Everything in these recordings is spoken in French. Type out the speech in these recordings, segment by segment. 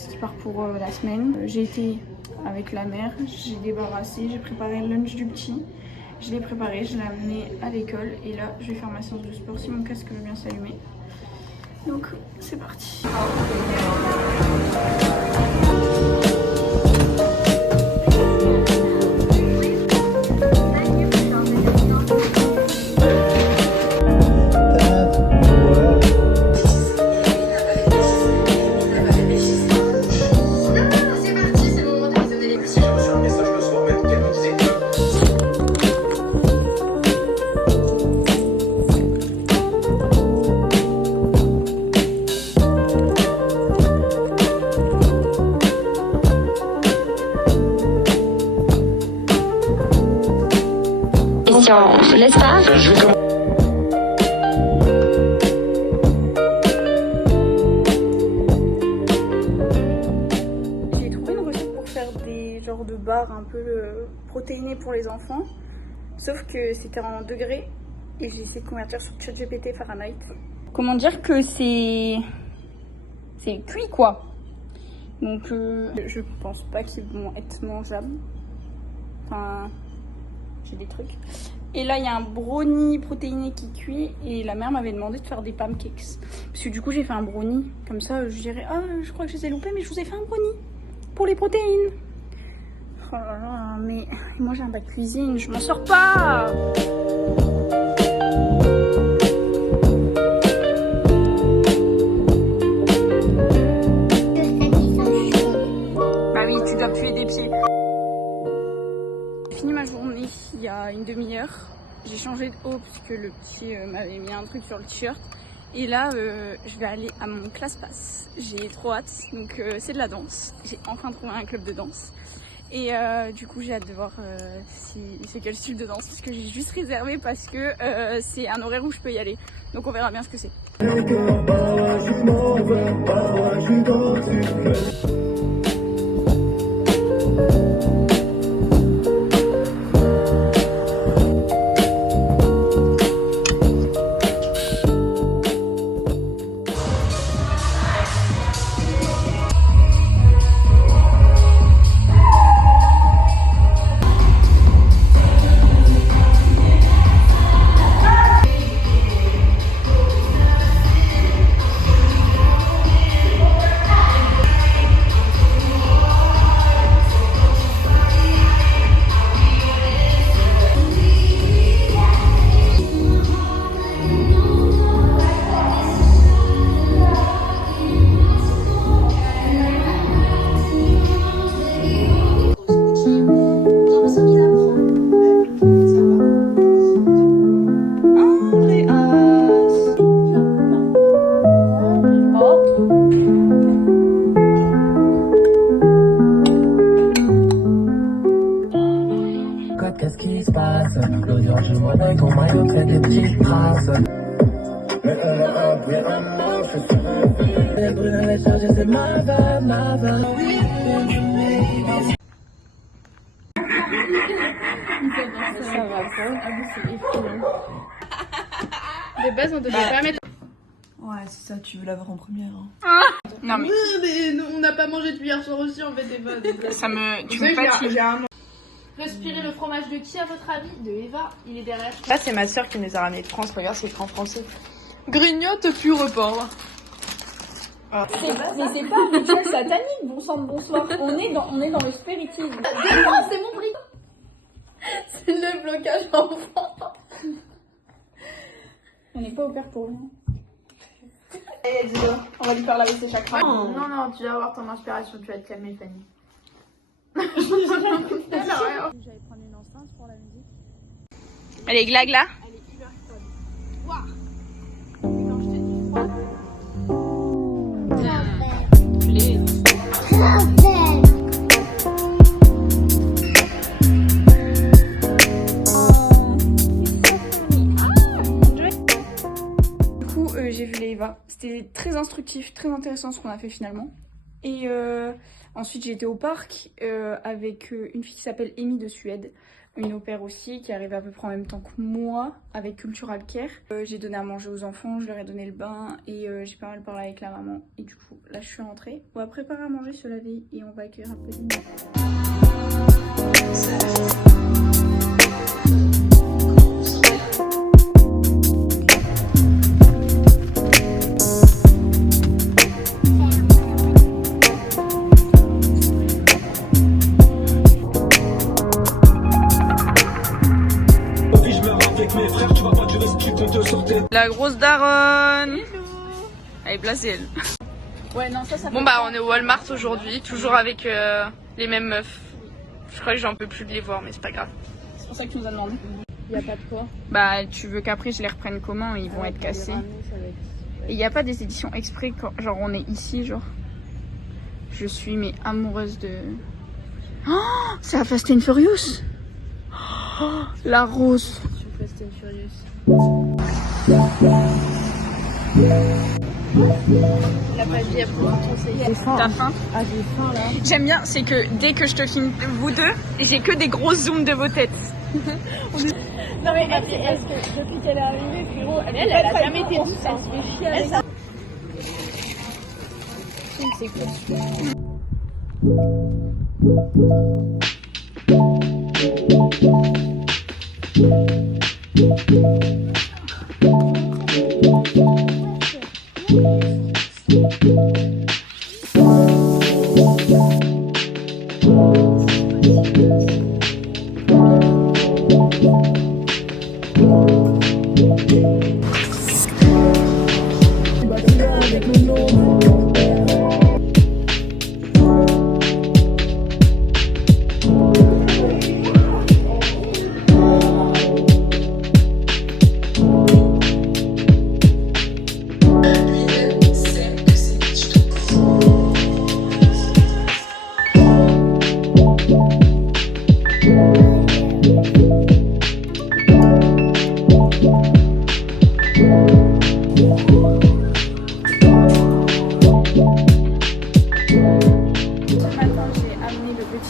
parce qu'il part pour la semaine. J'ai été avec la mère, j'ai débarrassé, j'ai préparé le lunch du petit. Je l'ai préparé, je l'ai amené à l'école et là je vais faire ma séance de sport si mon casque veut bien s'allumer. Donc c'est parti. Je laisse pas. J'ai trouvé une recette pour faire des genres de barres un peu protéinés pour les enfants. Sauf que c'était en degrés et j'ai essayé de convertir sur ChatGPT Fahrenheit. Comment dire que c'est cuit quoi. Donc je pense pas qu'ils vont être mangeables. Enfin, j'ai des trucs. Et là, il y a un brownie protéiné qui cuit et la mère m'avait demandé de faire des pancakes. Parce que du coup, j'ai fait un brownie. Comme ça, je dirais, ah, je crois que je les ai loupés, mais je vous ai fait un brownie pour les protéines. Oh là là, mais moi j'ai un bac cuisine, je m'en sors pas. Bah oui, tu dois puer des pieds. J'ai fini ma journée il y a une demi-heure. J'ai changé de haut parce que le petit m'avait mis un truc sur le t-shirt. Et là, je vais aller à mon classe pass. J'ai trop hâte, donc c'est de la danse. J'ai enfin trouvé un club de danse. Et du coup, j'ai hâte de voir si c'est quel style de danse. Parce que j'ai juste réservé parce que c'est un horaire où je peux y aller. Donc on verra bien ce que c'est. Qu'est-ce qui se passe? L'odeur du matin, ton maillot fait des petites traces. Mais on a un bruit à mort, je suis un les bruits dans les charges, c'est ma vibe, ma vibe. Ça va pas. De base, on devait pas mettre. Ouais, c'est ça, tu veux l'avoir en première. Hein. Non mais. Mais on n'a pas mangé depuis hier soir aussi, en fait, Eva. Ça me. Tu me fatigues. Respirez le fromage de qui à votre avis? De Eva, il est derrière. Là, c'est ma soeur qui nous a ramené de France. Regarde, c'est écrit en français. Grignote puis report. Mais c'est pas un rituel satanique, bon sang de bonsoir. On est dans le spiritisme. Non, c'est mon prix. C'est le blocage enfant. On n'est pas au père pour rien. Allez, dis-le. On va lui faire laver ses chakras. Non, non, tu vas avoir ton inspiration, tu vas te calmer, Fanny. J'allais prendre une enceinte pour la musique. Allez, glagla. Elle est hyper froide. Waouh. Quand je t'ai dit froide. Du coup, j'ai vu les Eva. C'était très instructif, très intéressant ce qu'on a fait finalement. Et Ensuite, j'ai été au parc avec une fille qui s'appelle Amy de Suède, une au pair aussi, qui arrive à peu près en même temps que moi, avec Cultural Care. J'ai donné à manger aux enfants, je leur ai donné le bain et j'ai pas mal parlé avec la maman. Et du coup, là, je suis rentrée. On va préparer à manger, se laver et on va accueillir un peu de La grosse daronne. Elle est placée elle. Ouais, non, ça Bon bah on est au Walmart aujourd'hui, toujours avec les mêmes meufs. Je crois que j'en peux plus de les voir mais c'est pas grave. C'est pour ça que tu nous as demandé. Il a pas de quoi. Bah, tu veux qu'après je les reprenne comment? Ils vont être cassés. Et il n'y a pas des éditions exprès quand genre on est ici, genre. Je suis mais amoureuse de. Oh, c'est la Fast and Furious. Oh, la rose. Fast and Furious. La magie a pour conseiller. T'as faim? Ah, j'ai faim là. J'aime bien, c'est que dès que je te filme vous deux, j'ai que des gros zooms de vos têtes. Non mais est-ce que depuis qu'elle est arrivée, frérot, elle a jamais été douce, elle se fait chier avec ça. C'est cool.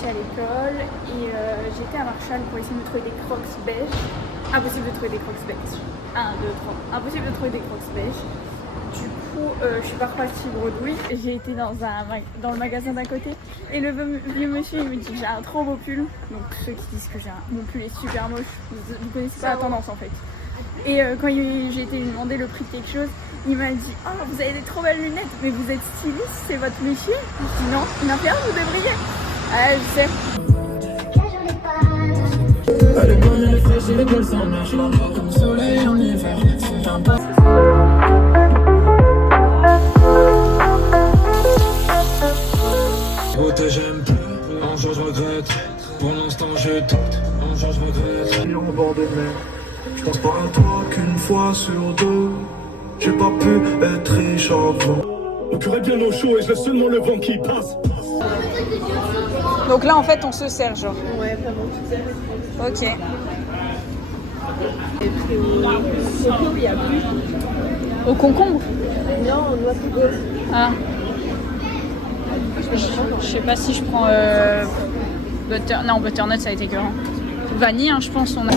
À l'école et j'étais à Marshall pour essayer de trouver des crocs beige. Impossible de trouver des crocs beige. 1, 2, 3. Impossible de trouver des crocs beige. Du coup, je suis pas repartie bredouille. J'ai été dans le magasin d'à côté et le vieux monsieur il me dit j'ai un trop beau pull. Donc ceux qui disent que mon pull est super moche, vous connaissez pas la tendance en fait. Et quand j'ai été lui demander le prix de quelque chose, il m'a dit oh vous avez des trop belles lunettes mais vous êtes styliste, c'est votre métier? Je dis non, il m'a fait vous devriez. Ah, je sais. Elle est bonne, elle est fraîche, elle est belle sans mer. Je la vois comme le soleil en hiver. C'est un pas. Oh, j'aime plus. Un jour je regrette. Pour l'instant, je tente. Un jour je regrette. En bord de mer. Je pense pas à toi qu'une fois sur deux. J'ai pas pu être riche avant. Le cœur est bien au chaud et je laisse seulement le vent qui passe. Donc là en fait on se sert genre. Ouais, vraiment, tu sais. Ok. Et puis au concombre, il y a plus. Au concombre? Non, on doit plus gauche. Ah. Je sais pas si je prends butternut ça a été écœurant. Vanille hein, je pense on a.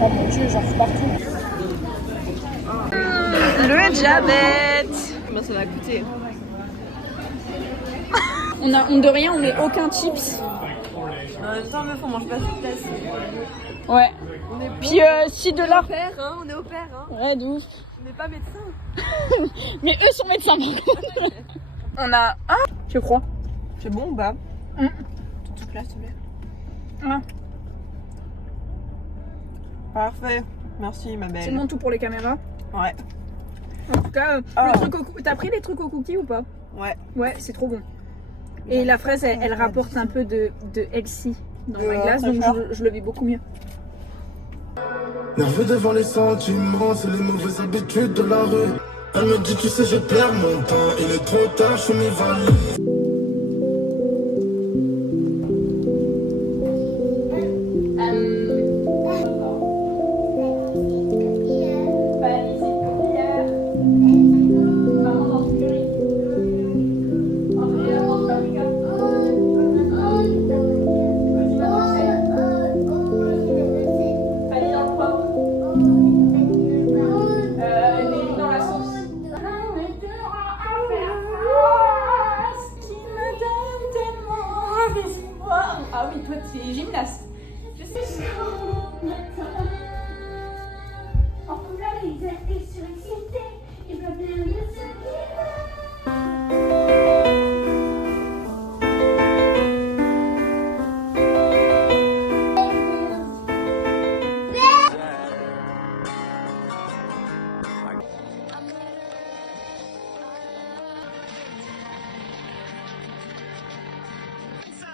Oh mon dieu j'en fous partout. Le diabète. Bah ça va coûter. On de rien, on met aucun chips. En même temps, meuf, on mange pas sur place. Ouais. On est Puis $6. on est au père, hein. Ouais, de ouf. On n'est pas médecin. Mais eux sont médecins par contre. On a un, je crois. C'est bon ou pas? Tout là, s'il te plaît. Ah. Parfait. Merci, ma belle. C'est bon tout pour les caméras. Ouais. En tout cas, le truc t'as pris les trucs au cookies ou pas? Ouais. Ouais, c'est trop bon. Et la fraise, elle rapporte un peu de healthy dans ma glace, donc je le vis beaucoup mieux. Nerveux devant les sentiments, c'est les mauvaises habitudes de la rue. Elle me dit tu sais je perds mon temps, il est trop tard, je suis mes valises. Ah oui, toi, tu es gymnaste. Je sais. En popularisé sur excité, il va bien mieux ce qu'il va. Comme ça,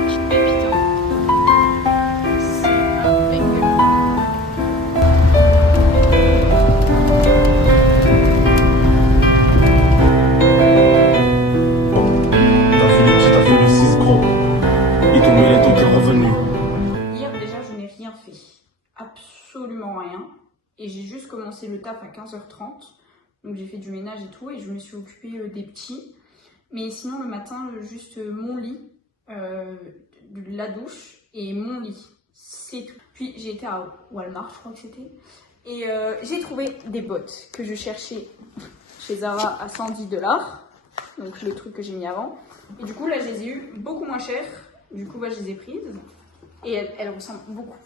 petite pépite. C'est un banger. T'as fait le 6 gros. Et ton millet est revenu. Hier déjà je n'ai rien fait, absolument rien, et j'ai juste commencé le taf à 15h30, donc j'ai fait du ménage et tout, et je me suis occupée des petits, mais sinon le matin juste mon lit, la douche et mon lit, c'est tout. Puis j'ai été à Walmart je crois que c'était, et j'ai trouvé des bottes que je cherchais chez Zara à 110$, donc le truc que j'ai mis avant, et du coup là je les ai eu beaucoup moins chères, du coup bah, je les ai prises. Et elle ressemble beaucoup.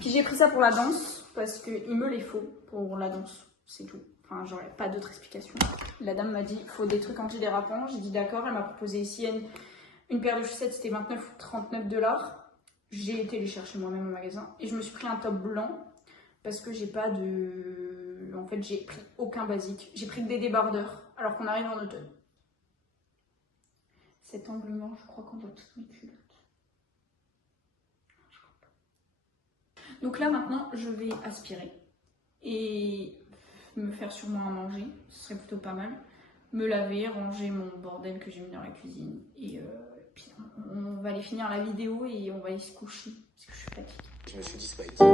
Puis j'ai pris ça pour la danse, parce qu'il me les faut pour la danse, c'est tout. Enfin, j'aurais pas d'autre explication. La dame m'a dit, il faut des trucs antidérapants. J'ai dit d'accord, elle m'a proposé ici une paire de chaussettes, c'était 29 ou 39$. J'ai été les chercher moi-même au magasin. Et je me suis pris un top blanc, parce que j'ai pas de... En fait, j'ai pris aucun basique. J'ai pris que des débardeurs, alors qu'on arrive en automne. Cet angle mort, je crois qu'on voit toutes mes culottes. Donc là maintenant je vais aspirer et me faire sûrement à manger, ce serait plutôt pas mal. Me laver, ranger mon bordel que j'ai mis dans la cuisine et puis on va aller finir la vidéo et on va aller se coucher parce que je suis fatiguée. Je me suis dit, c'est pas utile.